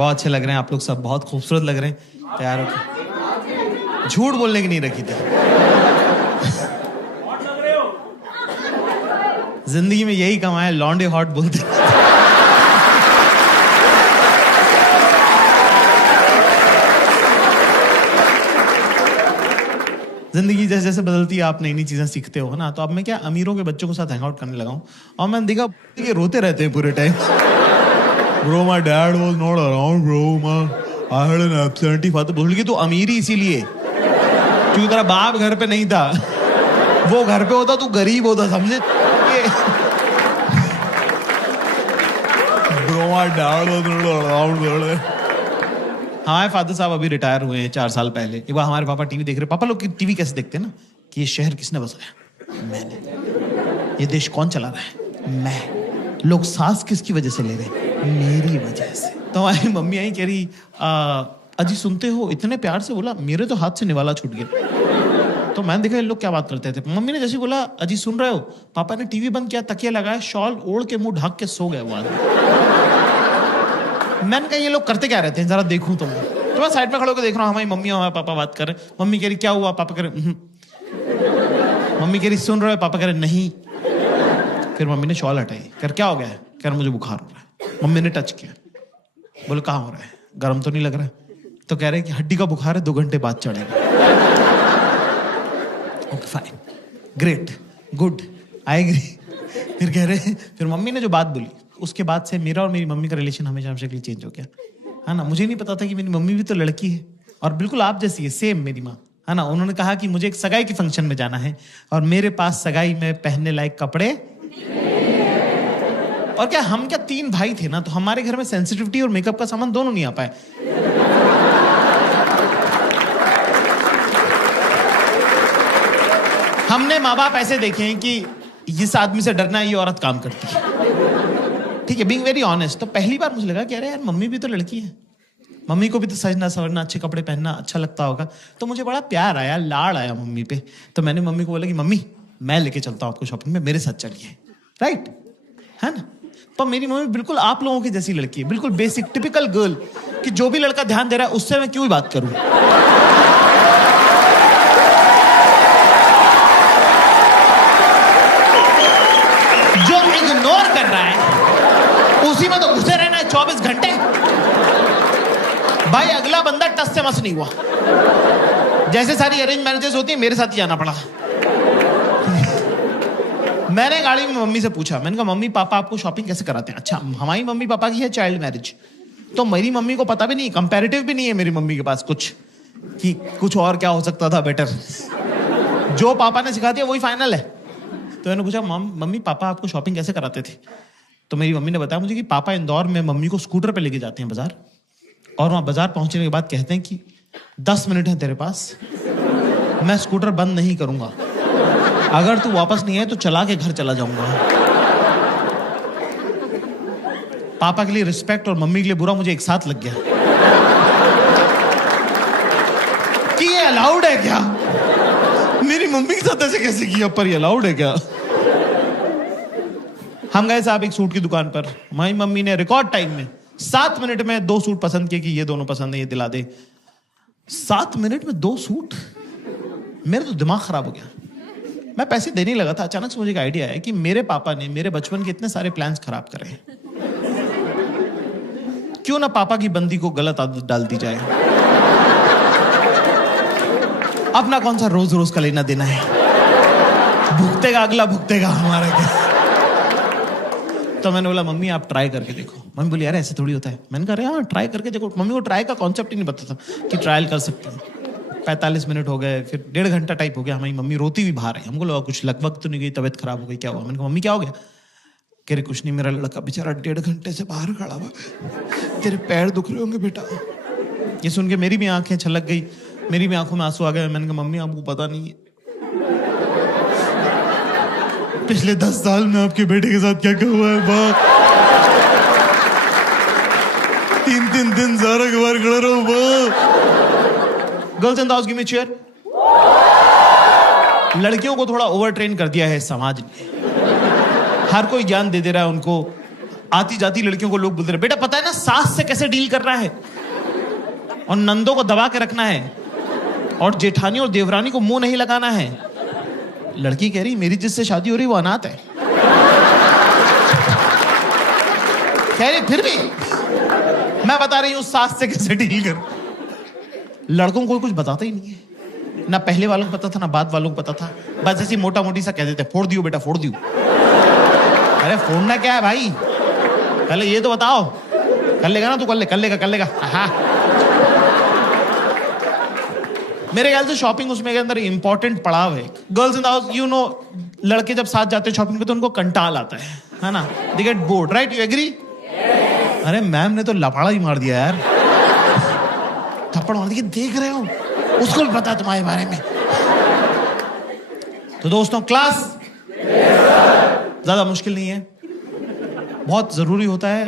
बहुत अच्छे लग रहे हैं आप लोग सब, बहुत खूबसूरत लग रहे हैं। तैयार हो? झूठ बोलने की नहीं रखी थी। जिंदगी में यही कमाया, लॉन्डे हॉट बोलते। जिंदगी जैसे जैसे बदलती है आप नई नई चीजें सीखते हो ना। तो अब मैं क्या अमीरों के बच्चों के साथ हैंग आउट करने लगा हूं और मैंने देखा ये रोते रहते हैं पूरे time. Bro, my dad was not around, bro. I had an absentee father. बोल कि तू अमीर ही इसीलिए क्योंकि तेरा बाप घर पे नहीं था, वो घर पे होता तू गरीब होता, समझे? Bro, my dad was not around. हमारे फादर साहब अभी रिटायर हुए हैं 4 साल पहले। एक बार हमारे पापा टीवी देख रहे। पापा लोग टीवी कैसे देखते हैं ना कि ये शहर किसने बसाया? मैंने। ये देश कौन चला रहा है? मैं। लोग सांस किसकी वजह से ले रहे हैं? मेरी वजह से। तो हमारी मम्मी आई कह रही अजी सुनते हो? इतने प्यार से बोला, मेरे तो हाथ से निवाला छूट गया। तो मैंने देखा ये लोग क्या बात करते थे। मम्मी ने जैसे बोला अजी सुन रहे हो, पापा ने टीवी बंद किया, तकिया लगाया, शॉल ओढ़ के मुंह ढक के सो गए वो आदमी। मैंने कहा ये लोग करते क्या रहते हैं, जरा देखूं तो मैं साइड में खड़े होकर देख रहा हूँ। हमारी मम्मी और हमारे पापा बात कर रहे हैं। मम्मी कह रही क्या हुआ? पापा कह रहे मम्मी कह रही सुन रहे हो? पापा कह रहे नहीं। फिर मम्मी ने शॉल हटाई, कर क्या हो गया है? कह रहा मुझे बुखार हो रहा है। मम्मी ने टच किया, बोले कहाँ हो रहा है? गर्म तो नहीं लग रहा है? तो कह रहे कि हड्डी का बुखार है, 2 घंटे बाद चढ़ेगा। Okay fine, great, good, I agree. फिर कह रहे, फिर मम्मी ने जो बात बोली उसके बाद से मेरा और मेरी मम्मी का रिलेशन हमेशा हमेशा के लिए चेंज हो गया, है ना। मुझे नहीं पता था कि मेरी मम्मी भी तो लड़की है और बिल्कुल आप जैसी है, सेम मेरी माँ, है ना। उन्होंने कहा कि मुझे एक सगाई के फंक्शन में जाना है और मेरे पास सगाई में पहनने लायक कपड़े। और क्या हम क्या 3 भाई थे ना, तो हमारे घर में सेंसिटिविटी और मेकअप का सामान दोनों नहीं आ पाए। हमने माँ बाप ऐसे देखे हैं कि इस आदमी से डरना है, ये औरत काम करती है, ठीक है, बीइंग वेरी ऑनेस्ट। तो पहली बार मुझे लगा कि अरे यार मम्मी भी तो लड़की है, मम्मी को भी तो सजना सवरना, अच्छे कपड़े पहनना अच्छा लगता होगा। तो मुझे बड़ा प्यार आया, लाड़ आया मम्मी पे। तो मैंने मम्मी को बोला कि मम्मी मैं लेके चलता हूँ आपको शॉपिंग में, मेरे साथ चलिए, राइट, है ना। तो मेरी मम्मी बिल्कुल आप लोगों की जैसी लड़की है, बिल्कुल बेसिक टिपिकल गर्ल, कि जो भी लड़का ध्यान दे रहा है उससे मैं क्यों ही बात करूं। जो इग्नोर कर रहा है उसी में तो घुसे रहना है 24 घंटे। भाई अगला बंदा टस से मस नहीं हुआ। जैसे सारी अरेंज मैरिजेस होती है, मेरे साथ ही जाना पड़ा। मैंने गाड़ी में मम्मी से पूछा, मैंने कहा मम्मी पापा आपको शॉपिंग कैसे कराते हैं? अच्छा, हमारी मम्मी पापा की है चाइल्ड मैरिज, तो मेरी मम्मी को पता भी नहीं, कंपैरेटिव भी नहीं है मेरी मम्मी के पास कुछ कि कुछ और क्या हो सकता था बेटर। जो पापा ने सिखा दिया वही फाइनल है। तो मैंने पूछा मम्मी पापा आपको शॉपिंग कैसे कराते थे? तो मेरी मम्मी ने बताया मुझे कि पापा इंदौर में मम्मी को स्कूटर पे लेके जाते हैं बाजार, और वहां बाजार पहुंचने के बाद कहते हैं कि 10 मिनट है तेरे पास, मैं स्कूटर बंद नहीं करूंगा, अगर तू वापस नहीं आए तो चला के घर चला जाऊंगा। पापा के लिए रिस्पेक्ट और मम्मी के लिए बुरा मुझे एक साथ लग गया कि ये अलाउड है क्या? मेरी मम्मी के साथ ऐसे कैसे किया, पर ये अलाउड है क्या? हम गए साहब एक सूट की दुकान पर, हमारी मम्मी ने रिकॉर्ड टाइम में 7 मिनट में 2 सूट पसंद किए कि ये दोनों पसंद है, ये दिला दे। 7 मिनट में 2 सूट, मेरा तो दिमाग खराब हो गया। मैं पैसे देने लगा था, अचानक से मुझे एक आइडिया आया कि मेरे पापा ने मेरे बचपन के इतने सारे प्लान्स खराब करे हैं, क्यों ना पापा की बंदी को गलत आदत डाल दी जाए। अपना कौन सा रोज रोज का लेना देना है, भुगतेगा अगला, भुगतेगा हमारा क्या। तो मैंने बोला मम्मी आप ट्राई करके देखो। मम्मी बोली यार ऐसे थोड़ी होता है। मैंने कहा हाँ ट्राई करके देखो। मम्मी को ट्राई का कॉन्सेप्ट ही नहीं पता था कि ट्रायल कर सकते हैं। 45 मिनट हो गए, फिर 1.5 घंटा टाइप हो गया। हमारी मम्मी रोती भी बाहर है। हमको लगा कुछ लगभग तो नहीं गई, तबीयत खराब हो गई, क्या हुआ? मैंने कहा मम्मी क्या हो गया? कह रहे कुछ नहीं, मेरा लड़का बेचारा 1.5 घंटे से बाहर खड़ा हुआ, तेरे पैर दुख रहे होंगे बेटा। ये सुन के मेरी भी आंखें छलक गई, मेरी भी आंखों में आंसू आ गए। मैंने कहा मम्मी आपको पता नहीं है पिछले 10 साल में आपके बेटे के साथ क्या क्या हुआ है। बाप 3 दिन सारा के बाहर खड़ा रहा हूं। Girls and house give me chair. लड़कियों को थोड़ा ओवर ट्रेन कर दिया है समाज ने, हर कोई ज्ञान दे रहा है उनको आती जाती लड़कियों को लोग बोलते रहे, बेटा पता है ना सास से कैसे डील करना है, और नंदों को दबा के रखना है, और जेठानी और देवरानी को मुंह नहीं लगाना है। लड़की कह रही मेरी जिससे शादी हो रही वो अनाथ है। कह रही फिर भी मैं बता रही हूं सास से कैसे डील कर। लड़कों को कुछ बताता ही नहीं है, ना पहले वालों को पता था ना बाद वालों को पता था, बस ऐसी मोटा मोटी सा कह देते फोड़ दियो बेटा फोड़ दियो। अरे फोड़ना क्या है भाई, पहले ये तो बताओ। कर लेगा ना तू, कर लेगा। हाँ मेरे ख्याल से शॉपिंग उसमें के अंदर इंपॉर्टेंट पड़ाव है। Girls in the house, you know, लड़के जब साथ जाते हैं शॉपिंग पे तो उनको कंटाल आता है ना, they get bored, right? You agree? अरे मैम ने तो लफाड़ा ही मार दिया यार, थप्पड़ मार दिया, देख रहे हो, उसको भी पता तुम्हारे बारे में। तो दोस्तों क्लास ज्यादा मुश्किल नहीं है, बहुत जरूरी होता है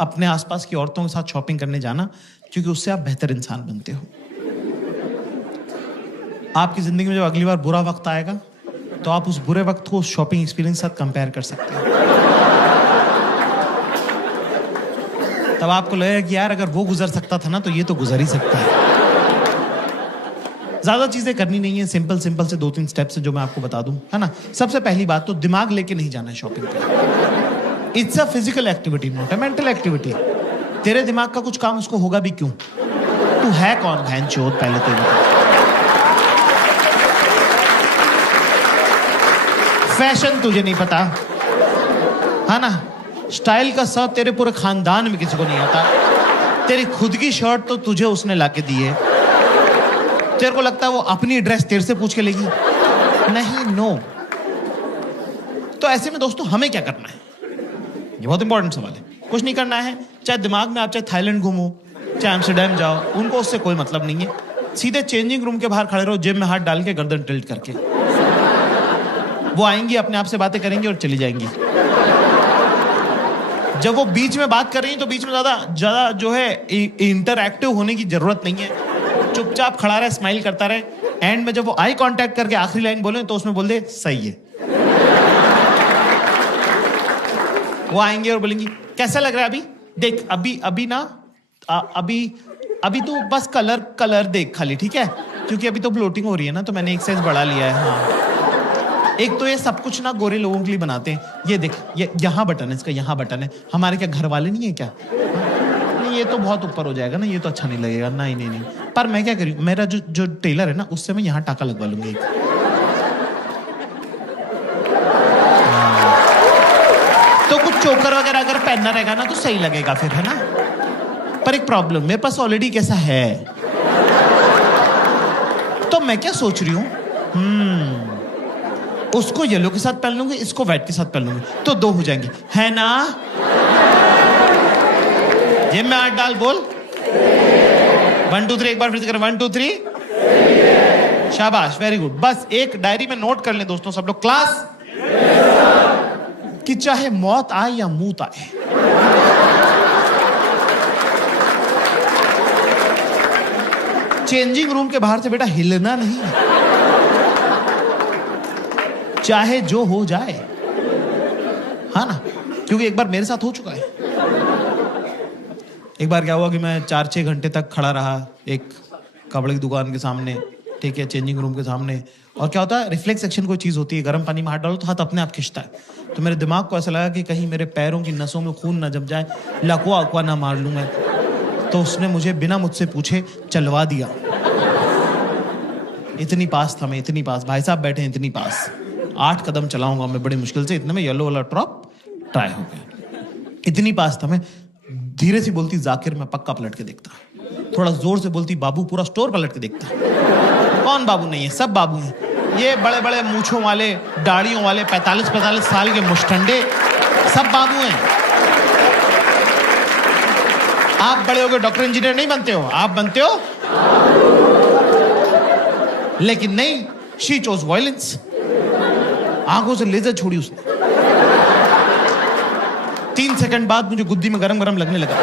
अपने आसपास की औरतों के साथ शॉपिंग करने जाना, क्योंकि उससे आप बेहतर इंसान बनते हो। आपकी जिंदगी में जब अगली बार बुरा वक्त आएगा तो आप उस बुरे वक्त को उस शॉपिंग एक्सपीरियंस के साथ कंपेयर कर सकते हो। तब आपको लगेगा कि यार अगर वो गुजर सकता था ना तो ये तो गुजर ही सकता है। ज्यादा चीजें करनी नहीं है, सिंपल से 2-3 स्टेप्स जो मैं आपको बता दूं, है ना। सबसे पहली बात तो दिमाग लेके नहीं जाना है शॉपिंग पे। It's a physical activity, not a mental activity. तेरे दिमाग का कुछ काम उसको होगा भी क्यों? तू है कौन भैंचोद? पहले तो फैशन तुझे नहीं पता, है ना। स्टाइल का सब तेरे पूरे खानदान में किसी को नहीं आता। तेरी खुद की शर्ट तो तुझे उसने लाके दी है, तेरे को लगता है वो अपनी ड्रेस तेरे से पूछ के लेगी? नहीं, नो। तो ऐसे में दोस्तों हमें क्या करना है, ये बहुत इंपॉर्टेंट सवाल है। कुछ नहीं करना है, चाहे दिमाग में आप चाहे थाईलैंड घूमो, चाहे एम्स्टर्डम जाओ, उनको उससे कोई मतलब नहीं है। सीधे चेंजिंग रूम के बाहर खड़े रहो, जेब में हाथ डाल के, गर्दन टिल्ट करके। वो आएंगी, अपने आप से बातें करेंगी और चली जाएंगी। जब वो बीच में बात कर रही है तो बीच में ज्यादा जो है इंटरएक्टिव होने की जरूरत नहीं है। चुपचाप खड़ा रहे, स्माइल करता रहे। एंड में जब वो आई कांटेक्ट करके आखिरी लाइन बोले तो उसमें बोल दे सही है। वो आएंगे और बोलेंगी कैसा लग रहा है अभी, देख अभी ना अभी तो बस कलर देख खाली, ठीक है, क्योंकि अभी तो ब्लोटिंग हो रही है ना, तो मैंने एक साइज बढ़ा लिया है। हाँ, एक तो ये सब कुछ ना गोरे लोगों के लिए बनाते हैं। ये देख, ये यहाँ बटन है, इसका यहाँ बटन है। हमारे क्या घर वाले नहीं है क्या? नहीं, ये तो बहुत ऊपर हो जाएगा ना, ये तो अच्छा नहीं लगेगा। नहीं। पर मैं क्या करूँ, मेरा जो टेलर है ना, उससे मैं यहाँ टाका लगवा लूंगी एक। तो कुछ चोकर वगैरह अगर पहनना रहेगा ना तो सही लगेगा फिर, है ना। पर एक प्रॉब्लम, मेरे पास ऑलरेडी कैसा है, तो मैं क्या सोच रही हूँ, उसको येलो के साथ पहन लूंगी, इसको व्हाइट के साथ पहन लूंगी, तो 2 हो जाएंगे, है ना। ये मैं हाथ डाल, बोल 1 2 3, एक बार फिर से करें, 1 2 3। शाबाश, वेरी गुड। बस एक डायरी में नोट कर लें दोस्तों सब लोग, क्लास, कि चाहे मौत आए या मूत आए, चेंजिंग रूम के बाहर से बेटा हिलना नहीं, चाहे जो हो जाए, हाँ ना। क्योंकि एक बार मेरे साथ हो चुका है। एक बार क्या हुआ कि मैं 4-6 घंटे तक खड़ा रहा एक कपड़े की दुकान के सामने, ठीक है, चेंजिंग रूम के सामने। और क्या होता है, रिफ्लेक्स एक्शन कोई चीज होती है, गर्म पानी में हाथ डालो तो हाथ अपने आप खिंचता है। तो मेरे दिमाग को ऐसा लगा कि कहीं मेरे पैरों की नसों में खून ना जम जाए, लकवा अकवा ना मार लूं मैं। तो उसने मुझे बिना मुझसे पूछे चलवा दिया। इतनी पास था मैं, इतनी पास, भाई साहब बैठे इतनी पास। 8 कदम चलाऊंगा मैं बड़ी मुश्किल से, इतने में येलो वाला ड्रॉप ट्राई हो गया। इतनी पास था मैं। धीरे से बोलती जाकिर, मैं पक्का पलट के देखता। थोड़ा जोर से बोलती बाबू, पूरा स्टोर पलट के देखता। कौन बाबू नहीं है, सब बाबू हैं। ये बड़े बड़े मूछों वाले, दाढ़ियों वाले, 45-45 साल के मुष्टंडे, सब बाबू हैं। आप बड़े होकर डॉक्टर इंजीनियर नहीं बनते हो, आप बनते हो, लेकिन नहीं, शी चोज वायलेंस। आंखों से लेजर छोड़ी उसने। 3 सेकंड बाद मुझे गुद्दी में गरम गरम लगने लगा।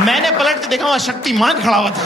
मैंने पलट के देखा, वहां शक्तिमान खड़ा हुआ था।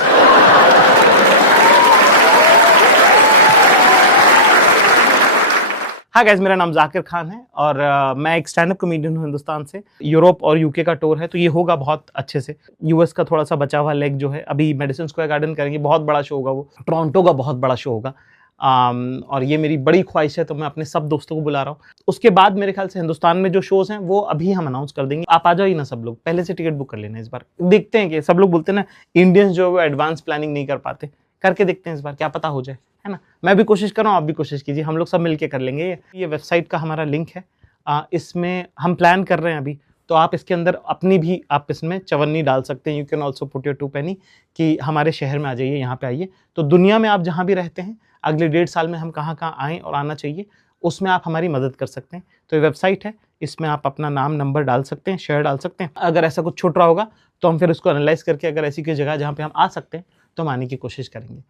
हाँ गाइस, मेरा नाम जाकिर खान है और मैं एक स्टैंड अप कॉमेडियन हूँ हिंदुस्तान से। यूरोप और यूके का टूर है, तो ये होगा बहुत अच्छे से। यूएस का थोड़ा सा बचा हुआ लेग जो है, अभी मेडिसिन स्क्वायर गार्डन करेंगे, बहुत बड़ा शो होगा वो। टोरंटो का बहुत बड़ा शो होगा। और ये मेरी बड़ी ख्वाहिश है, तो मैं अपने सब दोस्तों को बुला रहा हूँ। उसके बाद मेरे ख्याल से हिंदुस्तान में जो शोज हैं वो अभी हम अनाउंस कर देंगे। आप आ जाओ ही ना सब लोग, पहले से टिकट बुक कर लेना इस बार। देखते हैं कि सब लोग बोलते हैं ना इंडियंस जो है वो एडवांस प्लानिंग नहीं कर पाते, करके देखते हैं इस बार, क्या पता हो जाए, है ना। मैं भी कोशिश कर रहा हूँ, आप भी कोशिश कीजिए, हम लोग सब मिलके कर लेंगे। ये वेबसाइट का हमारा लिंक है, इसमें हम प्लान कर रहे हैं अभी, तो आप इसके अंदर अपनी भी आप इसमें चवन्नी डाल सकते हैं। You can also put your 2 penny कि हमारे शहर में आ जाइए, यहाँ पे आइए। तो दुनिया में आप जहाँ भी रहते हैं, अगले 1.5 साल में हम कहाँ कहाँ आएँ और आना चाहिए, उसमें आप हमारी मदद कर सकते हैं। तो ये वेबसाइट है, इसमें आप अपना नाम नंबर डाल सकते हैं, शहर डाल सकते हैं। अगर ऐसा कुछ छूट रहा होगा तो हम फिर उसको एनालाइज करके अगर ऐसी कोई जगह जहाँ पे हम आ सकते हैं तो हम आने की कोशिश करेंगे।